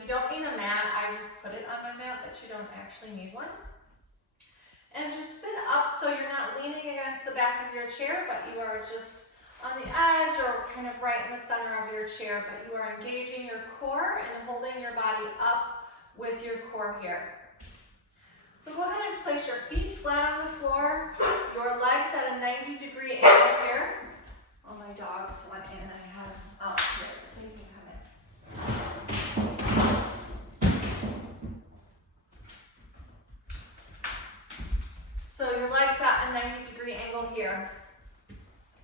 you don't need a mat. I just put it on my mat, but you don't actually need one. And just sit up so you're not leaning against the back of your chair, but you are just on the edge or kind of right in the center of your chair, but you are engaging your core and holding your body up with your core here. So go ahead and place your feet flat on the floor, your legs at a 90-degree angle here. Oh, my dogs went in. I had them out here. They can come in. So your legs at a 90-degree angle here.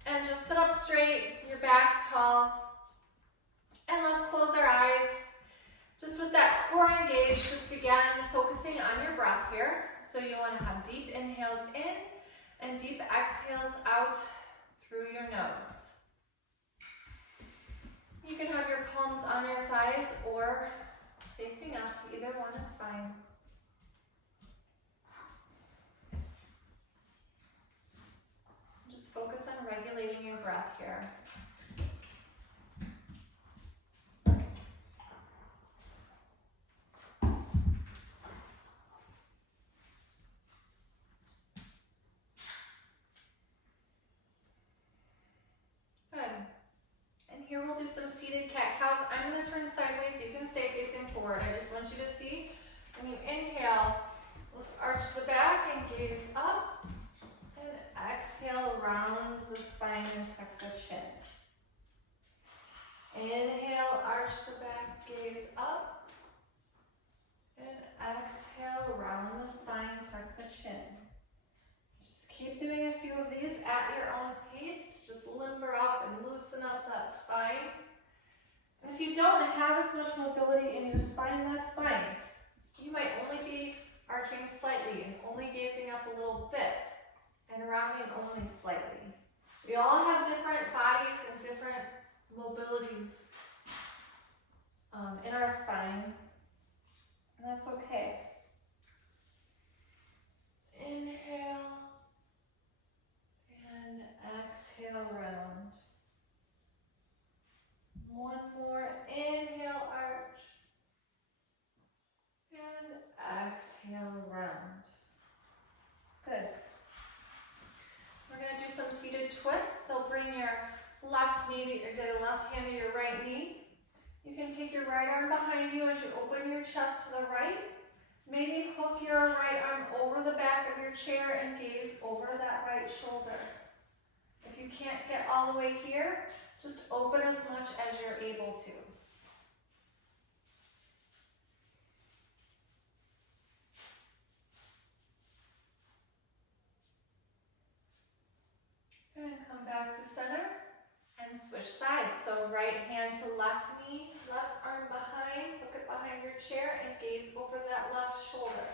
And just sit up straight, your back tall. And let's close our eyes. Just with that core engaged, just begin focusing on your breath here. So you want to have deep inhales in and deep exhales out through your nose. You can have your palms on your thighs or facing up. Either one is fine. Just focus on regulating your breath here. Here we'll do some seated cat-cows. I'm going to turn sideways. You can stay facing forward. I just want you to see. When you inhale, let's arch the back and gaze up. And exhale, round the spine and tuck the chin. Inhale, arch the back, gaze up. And exhale, round the spine, tuck the chin. Just keep doing a few of these at your own pace. Just limber up and loosen up that spine. And if you don't have as much mobility in your spine, that's fine. You might only be arching slightly and only gazing up a little bit and rounding only slightly. We all have different bodies and different mobilities in our spine, and that's okay. Inhale. And exhale, round. One more. Inhale, arch. And exhale, round. Good. We're going to do some seated twists. So bring your left knee to the left hand to your right knee. You can take your right arm behind you as you open your chest to the right. Maybe hook your right arm over the back of your chair and gaze over that right shoulder. If you can't get all the way here, just open as much as you're able to. And come back to center and switch sides. So right hand to left knee, left arm behind, hook it behind your chair and gaze over that left shoulder.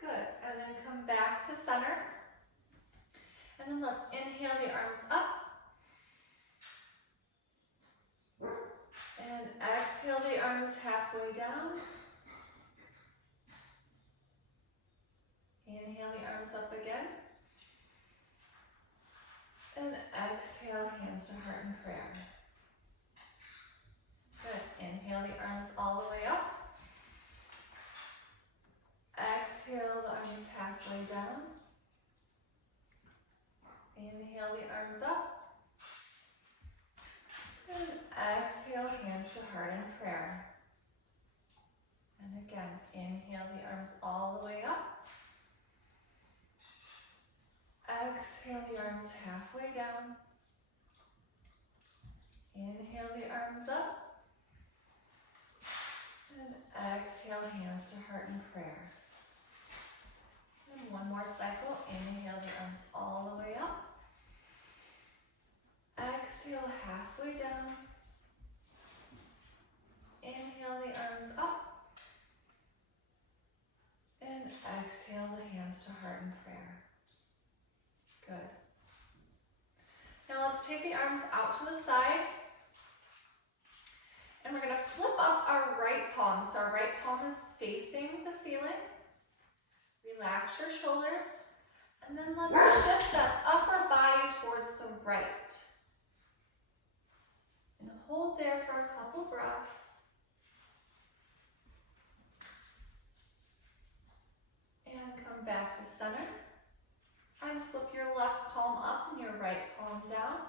Good, and then come back to center. And then let's inhale the arms up. And exhale the arms halfway down. Inhale the arms up again. And exhale, hands to heart and prayer. Good. Inhale the arms all the way up. Exhale the arms halfway down. Inhale the arms up. And exhale, hands to heart and prayer. And again, inhale the arms all the way up. Exhale the arms halfway down. Inhale the arms up. And exhale, hands to heart and prayer. And one more cycle. Inhale the arms all the way up. Exhale halfway down. Inhale the arms up. And exhale the hands to heart and prayer. Good. Now let's take the arms out to the side. And we're going to flip up our right palm. So our right palm is facing the ceiling. Relax your shoulders, and then let's shift that upper body towards the right. And hold there for a couple breaths. And come back to center. And flip your left palm up and your right palm down.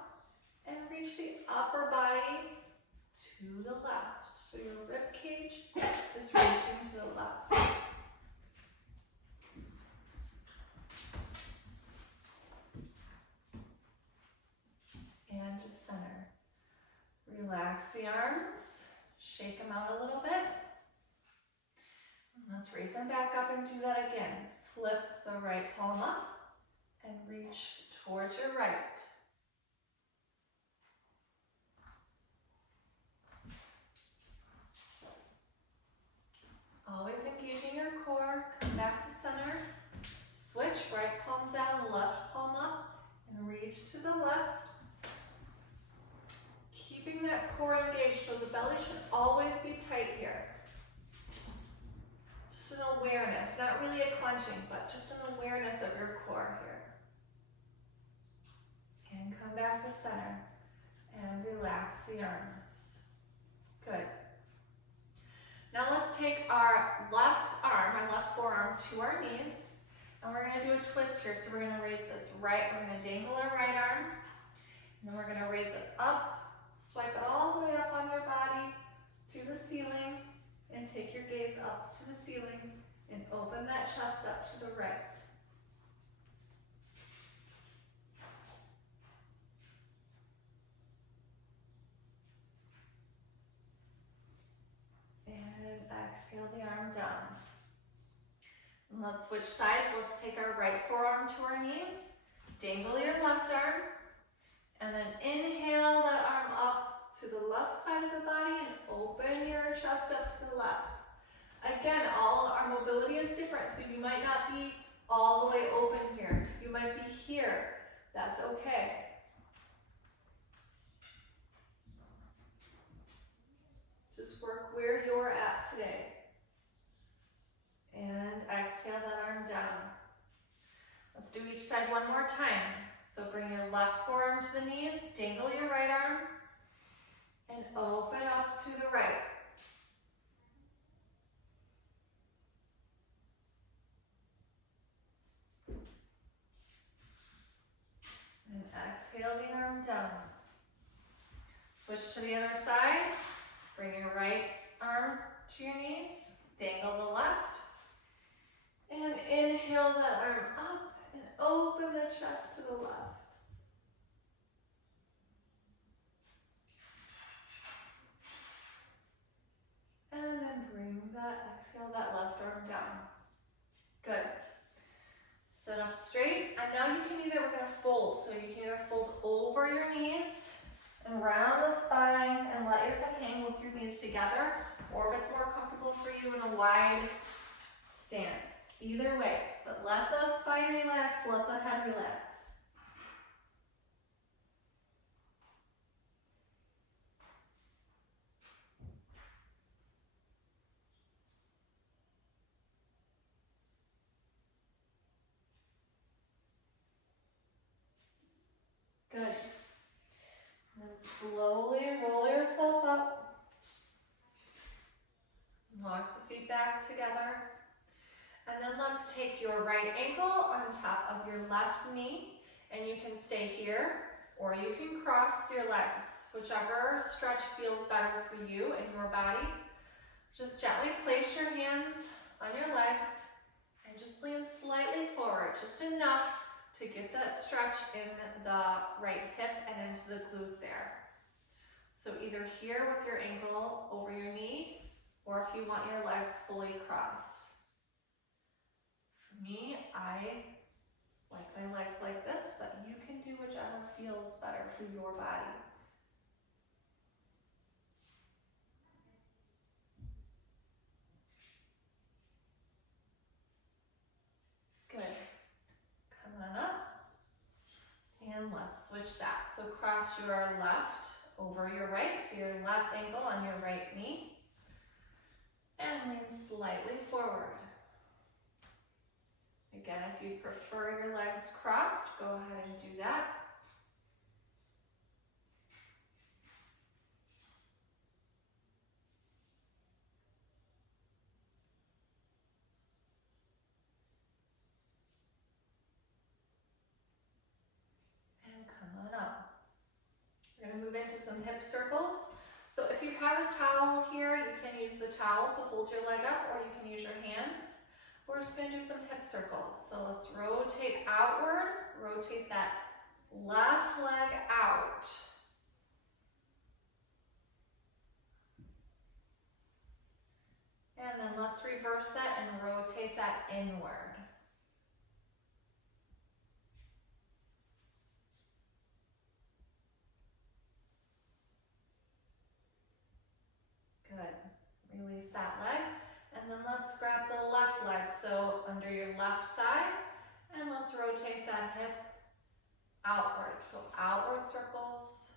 And reach the upper body to the left. So your rib cage is reaching to the left. And to center. Relax the arms. Shake them out a little bit. Let's raise them back up and do that again. Flip the right palm up and reach towards your right. Always engaging your core. Come back to center. Switch, right palm down, left palm up, and reach to the left. Keeping that core engaged, so the belly should always be tight here. Just an awareness, not really a clenching, but just an awareness of your core here. And come back to center and relax the arms. Good. Now let's take our left arm, our left forearm to our knees, and we're gonna do a twist here. So we're gonna raise this right, we're gonna dangle our right arm, and then we're gonna raise it up, swipe it all the way up on your body to the ceiling, and take your gaze up to the ceiling, and open that chest up to the right. And exhale the arm down. And let's switch sides. Let's take our right forearm to our knees, dangle your left arm, and then inhale that arm up to the left side of the body and open your chest up to the left. Again, all our mobility is different, so you might not be all the way open here. You might be here. That's okay. Just work where you're at today. And exhale that arm down. Let's do each side one more time. So bring your left forearm to the knees, dangle your right arm, and open up to the right. And exhale the arm down. Switch to the other side. Bring your right arm to your knees, dangle the left, and inhale that arm up and open the chest to the left. And then bring that, exhale that left arm down. Good. Sit up straight, and now you can we're gonna fold. So you can either fold over your knees and round the spine and let your head hang with your knees together, or if it's more comfortable for you in a wide stance. Either way, but let the spine relax, let the head relax. Good. And then slowly roll yourself up. Walk the feet back together. And then let's take your right ankle on top of your left knee, and you can stay here, or you can cross your legs, whichever stretch feels better for you and your body. Just gently place your hands on your legs and just lean slightly forward, just enough to get that stretch in the right hip and into the glute there. So either here with your ankle over your knee, or if you want your legs fully crossed. For me, I like my legs like this, but you can do whichever feels better for your body. Good. Come on up. And let's switch that. So cross your left over your right, so your left ankle on your right knee. And lean slightly forward. Again, if you prefer your legs crossed, go ahead and do that. And come on up. We're going to move into some hip circles. So if you have a towel here, you can use the towel to hold your leg up, or you can use your hands. We're just going to do some hip circles. So let's rotate outward, rotate that left leg out. And then let's reverse that and rotate that inward. Good. Release that leg. And then let's grab the left leg, so under your left thigh, and let's rotate that hip outward. So outward circles.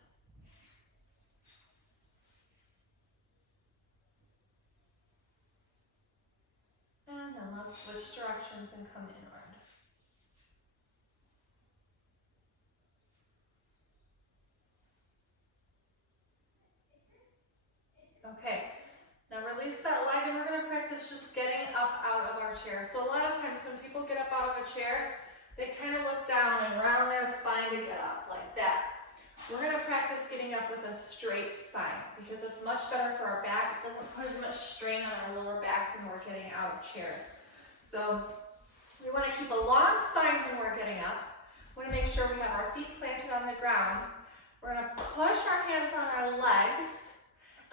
And then let's switch directions and come inward. Okay. Now release that leg, and we're going to practice just getting up out of our chair. So a lot of times when people get up out of a chair, they kind of look down and round their spine to get up like that. We're going to practice getting up with a straight spine because it's much better for our back. It doesn't put as much strain on our lower back when we're getting out of chairs. So we want to keep a long spine when we're getting up. We want to make sure we have our feet planted on the ground. We're going to push our hands on our legs.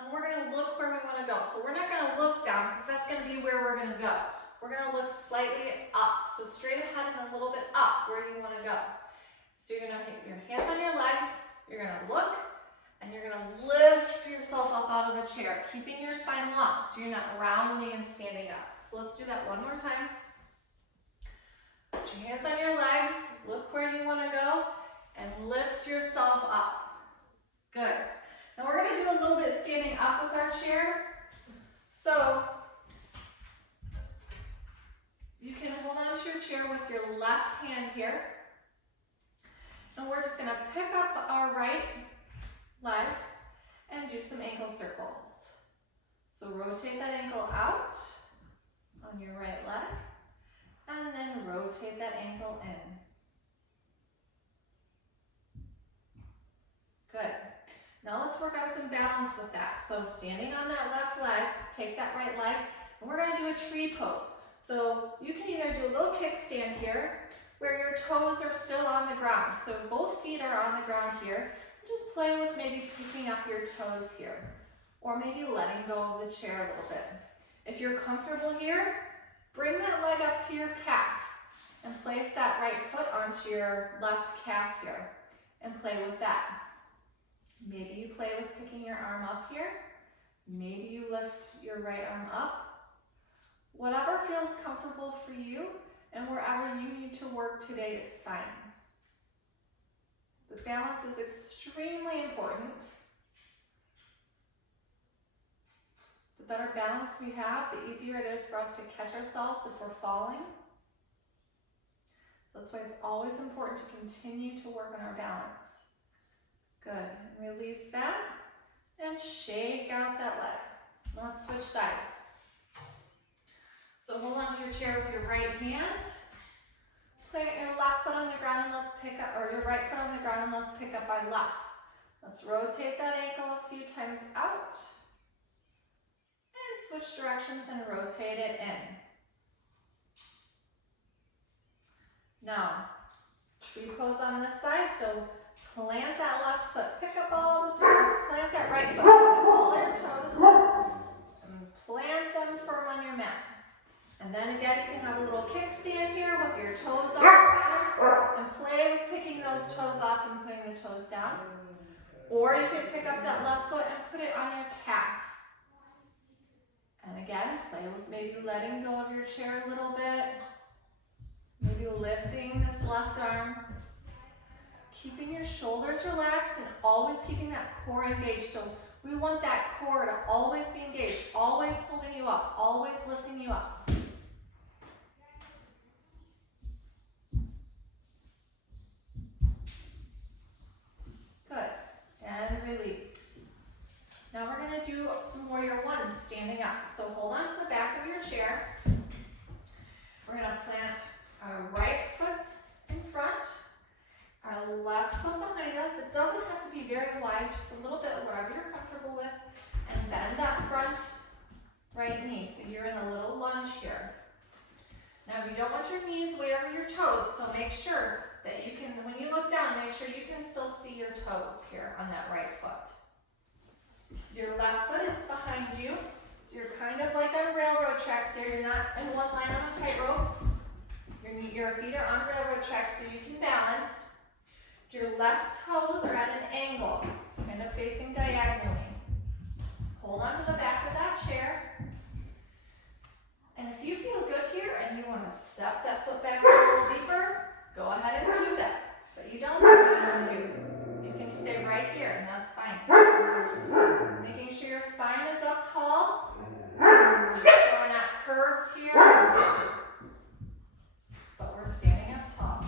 And we're going to look where we want to go. So we're not going to look down because that's going to be where we're going to go. We're going to look slightly up. So straight ahead and a little bit up where you want to go. So you're going to hit your hands on your legs. You're going to look and you're going to lift yourself up out of the chair, keeping your spine long so you're not rounding and standing up. So let's do that one more time. Put your hands on your legs. Look where you want to go and lift yourself up. Good. Now we're going to do a little bit standing up with our chair. So you can hold on to your chair with your left hand here. And we're just going to pick up our right leg and do some ankle circles. So rotate that ankle out on your right leg and then rotate that ankle in. Good. Now let's work on some balance with that. So standing on that left leg, take that right leg, and we're going to do a tree pose. So you can either do a little kickstand here, where your toes are still on the ground. So both feet are on the ground here. Just play with maybe picking up your toes here, or maybe letting go of the chair a little bit. If you're comfortable here, bring that leg up to your calf and place that right foot onto your left calf here and play with that. Maybe you play with picking your arm up here. Maybe you lift your right arm up. Whatever feels comfortable for you and wherever you need to work today is fine. The balance is extremely important. The better balance we have, the easier it is for us to catch ourselves if we're falling. So that's why it's always important to continue to work on our balance. Good. Release that and shake out that leg. Let's switch sides. So hold on to your chair with your right hand. Plant your left foot on the ground and let's pick up, or your right foot on the ground and let's pick up our left. Let's rotate that ankle a few times out. And switch directions and rotate it in. Now, tree pose on this side. So plant that left foot, pick up all the toes, plant that right foot, pick up all your toes, and plant them firm on your mat. And then again, you can have a little kickstand here with your toes on the ground, and play with picking those toes up and putting the toes down. Or you can pick up that left foot and put it on your calf. And again, play with maybe letting go of your chair a little bit, maybe lifting this left arm. Keeping your shoulders relaxed and always keeping that core engaged. So we want that core to always be engaged, always holding you up, always lifting you up. We're gonna plant our right foot in front, our left foot behind us. It doesn't have to be very wide, just a little bit, whatever you're comfortable with. And bend that front right knee, so you're in a little lunge here. Now you don't want your knees way over your toes, so make sure that you can, when you look down, make sure you can still see your toes here on that right foot. Your left foot is behind you, so you're kind of like on railroad tracks here. You're not in one line on a tightrope. Your feet are on railroad tracks so you can balance. Your left toes are at an angle, kind of facing diagonally. Hold on to the back of that chair. And if you feel good here and you want to step that foot back a little deeper, go ahead and do that. But you don't have to. You can stay right here and that's fine. Making sure your spine is up tall. Make sure we're not curved here. But we're standing up tall.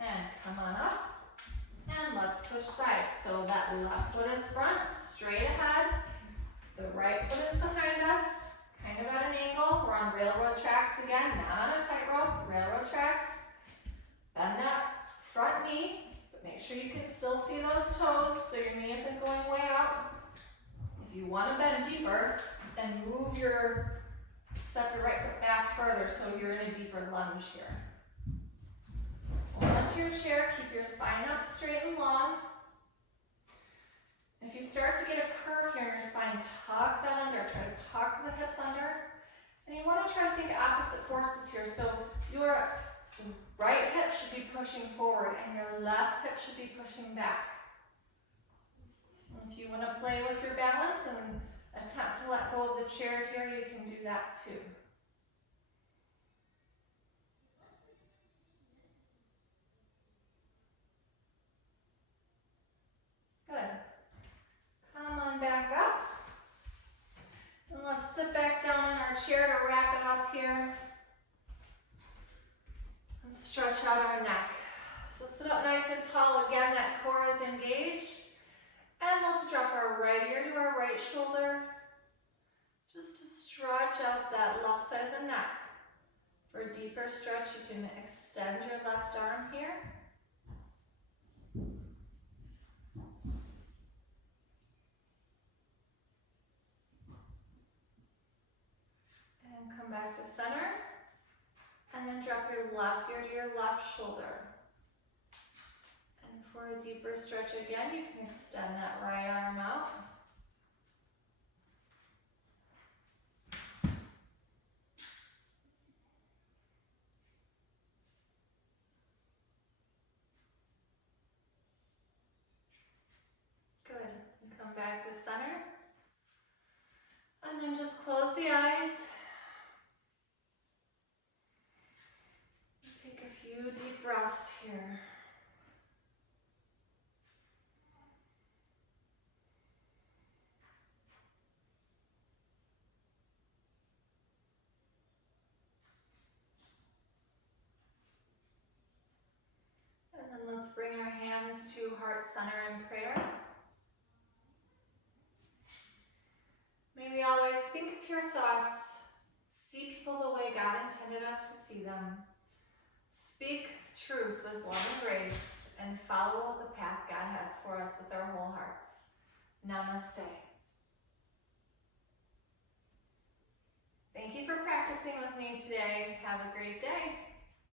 And come on up. And let's switch sides. So that left foot is front, straight ahead. The right foot is behind us, kind of at an angle. We're on railroad tracks again, not on a tightrope, railroad tracks. Bend that front knee, but make sure you can still see those toes so your knee isn't going way out. If you want to bend deeper, then step your right foot back further so you're in a deeper lunge here. Hold onto your chair, keep your spine up straight and long. If you start to get a curve here in your spine, tuck that under. Try to tuck the hips under. And you want to try to think opposite forces here. So your right hip should be pushing forward and your left hip should be pushing back. And if you want to play with your balance and attempt to let go of the chair here, you can do that too. Good. Come on back up. And let's sit back down in our chair to wrap it up here. And stretch out our neck. So sit up nice and tall. Again, that core is engaged. And let's drop our right ear to our right shoulder. Just to stretch out that left side of the neck. For a deeper stretch, you can extend your left arm here. And come back to center. And then drop your left ear to your left shoulder. And for a deeper stretch again, you can extend that right arm out. Good. And come back to center. And then just close the eyes. Take a few deep breaths here. And then let's bring our hands to heart center in prayer. May we always think pure thoughts, see people the way God intended us to see them, speak truth with love and grace, and follow the path God has for us with our whole hearts. Namaste. Thank you for practicing with me today. Have a great day.